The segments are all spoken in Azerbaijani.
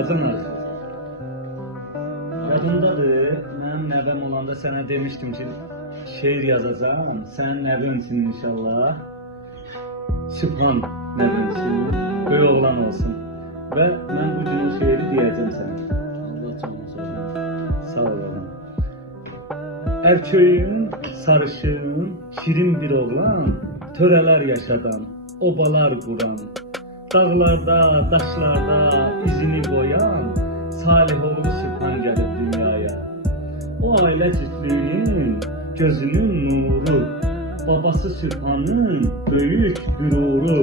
bacanak. Yadımdadır, mənim nəvəm olanda sənə demişdim ki, şeir yazacağım, sənin nəvən üçün inşallah. Sübhan nəvən üçün, böyük oğlan olsun. Və mən bu gün o şeiri deyəcəm sənə. Allah canına sağ olun. Sağ olun. Erköyün, sarışın, şirin bir oğlan, törələr yaşadan, obalar quran, dağlarda, daşlarda izini qoyan, Salihoğlu Sübhan gəlib dünyaya. O ailə cütlüyünün gözünün nuru, babası Sübhanın böyük qüruru,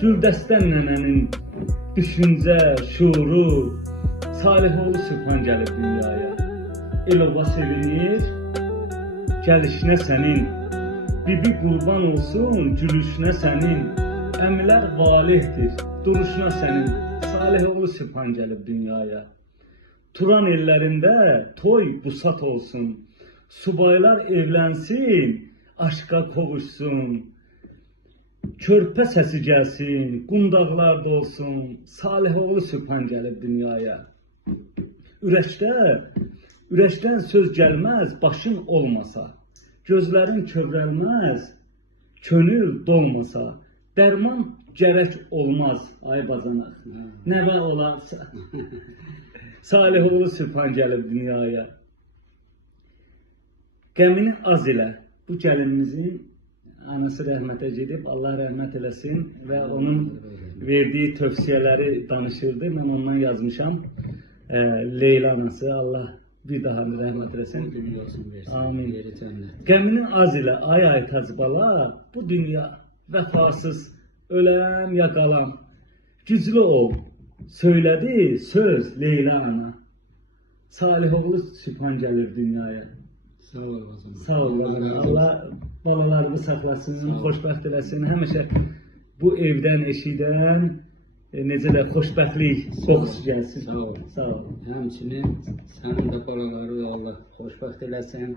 Güldəstən nənənin düşüncə, şuuru, Salihoğlu Sübhan gəlib dünyaya. El-oba sevinir, gəlişinə sənin, bibi qurban olsun gülüşünə sənin, əmilər valihdir, duruşuna sənin, Salihoğlu Sübhan gəlib dünyaya. Turan ellərində toy busat olsun, subaylar evlənsin, aşqa qovuşsun, körpə səsi gəlsin, qundaqlarda olsun, Salihoğlu Sübhan gəlib dünyaya. Ürəkdən söz gəlməz, başın olmasa, gözlərin kövrəlməz, könül dolmasa, dərman gərək olmaz, ay bacanaq, nəvə olarsa. Salihoğlu Sübhan gəlib dünyaya. Qəmini az ilə, bu gəlinimizin anası rəhmətə gedib, Allah rəhmət eləsin və onun verdiyi tövsiyələri danışırdı, mən ondan yazmışam. Leyla anası, Allah bir daha rəhmət eləsin. Amin. Qəmini az ilə, ay tac bala, bu dünya vəfasız, öləm ya qalam, güclü ol, söylədi söz Leyla ana. Salihoğlu Sübhan gəlir dünyaya. Sağ ol bacanaq. Sağ ol bacanaq. Allah balalarını saxlasın, xoşbəxt eləsin. Həmişə bu evdən, eşidən necə də xoşbəxtlik qoxusu gəlsin. Sağ ol. Sağ ol. Həmçinin sənin də balaları Allah xoşbəxt eləsin.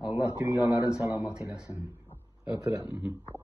Allah dünyaların salamat eləsin. Öpürəm.